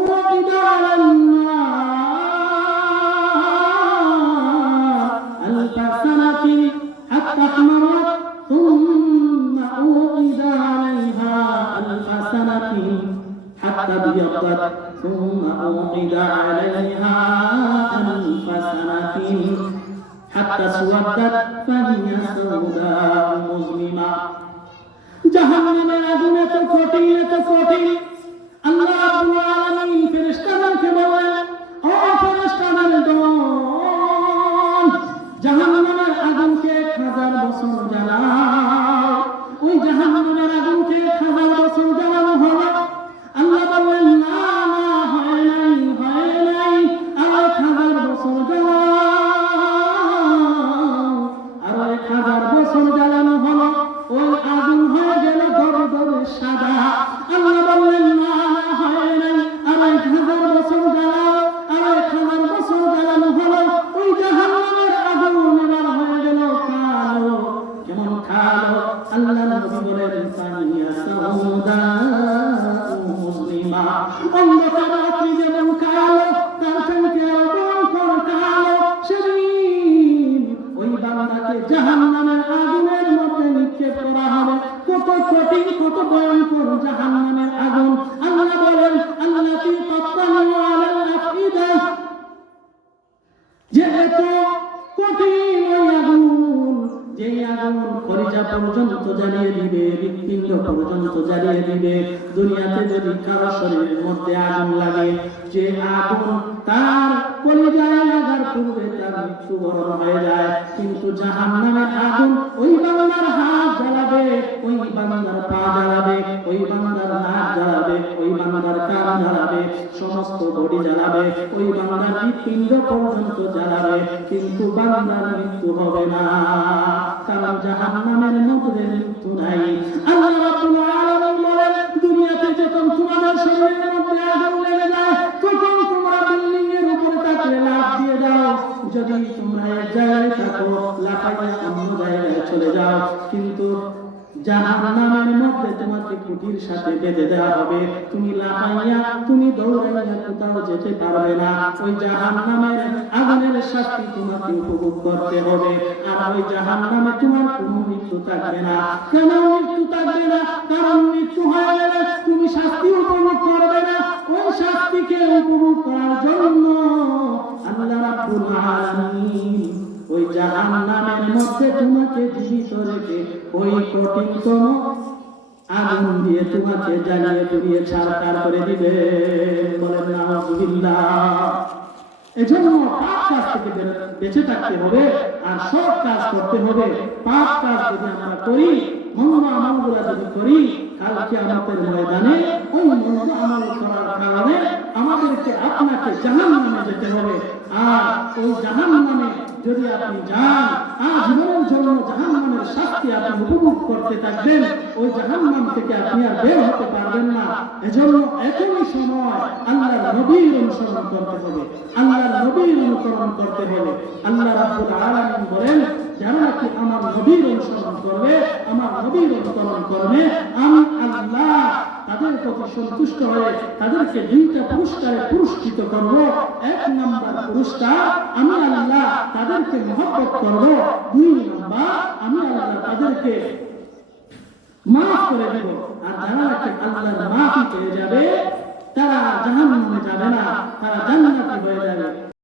أوقد على النار 1000 سنة حتى احمرت ثم أوقد عليها 1000 سنة حتى ابيضت ثم أوقد عليها 1000 سنة حتى اسودت فهي سوداء مظلمة জাহান্নামের আগুন এত কঠিন আল্লাহ রাব্বুল আলামিন ফেরেশতাদেরকে বলেন, ও ফেরেশতাদের দল, জাহান্নামের আগুনকে 1000 বছর জ্বালাও। ওই জাহান্নামের আগুনকে 1000 বছর জ্বালানো হলো। আল্লাহ বললেন, না না, হয় নাই, আর 1000 বছর জ্বালাও। আর 1000 বছর জ্বালানো হলো। ওই আগুন হয়ে গেল দরদরে সাদা। আল্লাহ বললেন, না হয় নাই, আর 1000 বছর জ্বালাও। আর 1000 বছর জ্বালানো হলো। ওই জাহান্নামের আগুন এবার হয়ে গেল কালো। কেমন কালো? আল্লাহ নবী বলেন, ফাহিয়া সাউদা মুসলিমা। অন্ধকার রাত্রি যেমন কালো, তার থেকে ভয়ঙ্কর কালো। সেদিন ওই বান্দাকে জাহান্নামের আগুনের মধ্যে নিক্ষেপ করা হবে। কত কঠিন, কত ভয়ঙ্কর জাহান্নামের আগুন। আল্লাহ বলেন, আল্লাতী তাত্তালিউ আলাল আফইদা, যে এত কঠিন ওই আগুন, যে আগুন কলিজা পর্যন্ত জ্বালিয়ে দিবে, হৃৎপিণ্ড পর্যন্ত জ্বালিয়ে দিবে। দুনিয়াতে যদি কারো শরীরের মধ্যে আগুন লাগে, যে আগুন তার কলিজায় লাগার পূর্বে তার মৃত্যুবরণ হয়ে যায়, কিন্তু জাহান্নামের আগুন ওই বান্দার হাত জ্বালাবে, ওই বান্দার পা জ্বালাবে, ওই বান্দার নাক জ্বালাবে, ওই বান্দার কান জ্বালাবে, সমস্ত বডি জ্বালাবে, ওই বান্দার হৃৎপিণ্ড পর্যন্ত জ্বালাবে, কিন্তু বান্দার মৃত্যু হবে না, কারণ জাহান্নামের মধ্যে মৃত্যু নাই। আল্লাহ রাব্বুল আলামিন বলেন, দুনিয়াতে যখন তোমাদের শরীরের মধ্যে আগুন লেগে যায়, তখন তোমরা বিল্ডিং এর উপরে থাকলে লাফ দিয়ে দাও। যদি তোমরা এক জায়গায় থাকো, লাফাইয়া অন্য জায়গায় চলে যাও, কিন্তু জাহান্নামের মধ্যে তোমাকে কুটির সাথে বেঁধে দেওয়া হবে। তুমি লাফাইয়া, তুমি দৌড়াইয়া কোথাও যেতে পারবে না। ওই জাহান্নামের আগুনের শাস্তি তোমাকে উপভোগ করতে হবে। আর ওই জাহান্নামে তোমার কোনো মৃত্যু থাকবে না। কেন মৃত্যু থাকবে না? কারণ মৃত্যু হয়ে গেলে তুমি শাস্তি উপভোগ করবে না। ওই শাস্তিকে উপভোগ করার জন্য আল্লাহ রাব্বুল আলামিন ওই জাহান্নামের মধ্যে তোমাকে জীবিত রেখে ওই কঠিনতম আগুন দিয়ে তোমাকে জ্বালিয়ে পুড়িয়ে ছারখার করে দিবে। বলেন নাউযুবিল্লাহ। এজন্য পাপ কাজ থেকে বেঁচে থাকতে হবে, আর সৎ কাজ করতে হবে। পাপ কাজ যদি আমরা করি, মন্দ আমলগুলো যদি করি, কাল কিয়ামতের ময়দানে ওই মন্দ আমল করার কারণে আমাদেরকে আপনাকে জাহান্নামে যেতে হবে। আর ওই জাহান্নামে যদি আপনি যান, জীবনের জন্য জাহান্নামের শাস্তি আপনি উপভোগ করতে থাকবেন, ওই জাহান্নাম থেকে আপনি আর বের হতে পারবেন না। এজন্য এখনই সময় আল্লাহর নবীর অনুসরণ করতে হবে, আল্লাহর নবীর অনুসরণ করতে হবে। আল্লাহ রাব্বুল আলামিন বলেন, যারা নাকি আমার নবীর অনুসরণ করবে, আমার নবীর অনুসরণ করবে, আমি আল্লাহ তাদের প্রতি সন্তুষ্ট হয়ে তাদেরকে 2টা পুরস্কারে পুরস্কৃত করব। 1 নাম্বার পুরস্কার, আমি আল্লাহ তাদেরকে মহব্বত করব। 2 নাম্বার, আমি আল্লাহ তাদেরকে মাফ করে দেব। আর যারা নাকি আল্লাহর মাফি পেয়ে যাবে, তারা জাহান্নামে যাবে না, তারা জান্নাতি হয়ে যাবে।